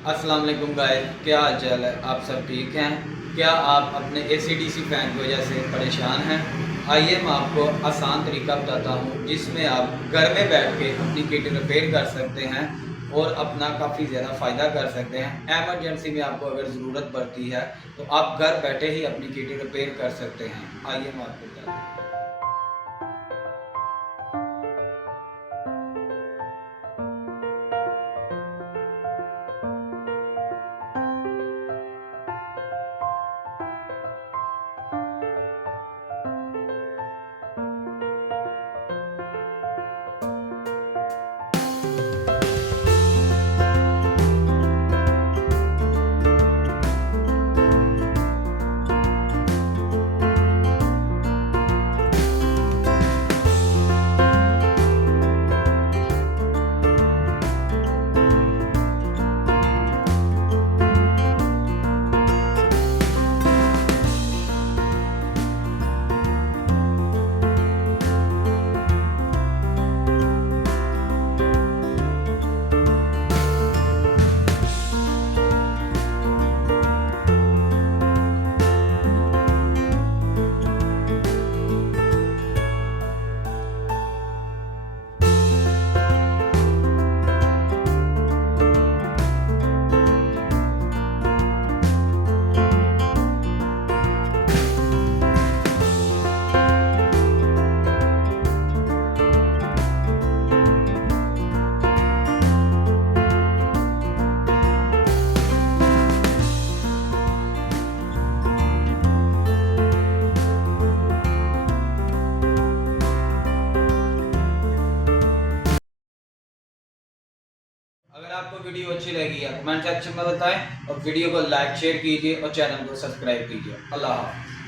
अस्सलाम वालेकुम गाइस, क्या हाल चाल है? आप सब ठीक हैं? क्या आप अपने AC/DC फ़ैन की वजह से परेशान हैं? आइए मैं आपको आसान तरीका बताता हूँ जिसमें आप घर में बैठ के अपनी किट रिपेयर कर सकते हैं और अपना काफ़ी ज़्यादा फ़ायदा कर सकते हैं। एमरजेंसी में आपको अगर ज़रूरत पड़ती है तो आप घर बैठे ही अपनी किट रिपेयर कर सकते हैं। आइए मैं आपको बताता हूँ। अगर आपको वीडियो अच्छी लगी है कमेंट सेक्शन में बताएं और वीडियो को लाइक शेयर कीजिए और चैनल को सब्सक्राइब कीजिए। अल्लाह हाफ़िज़।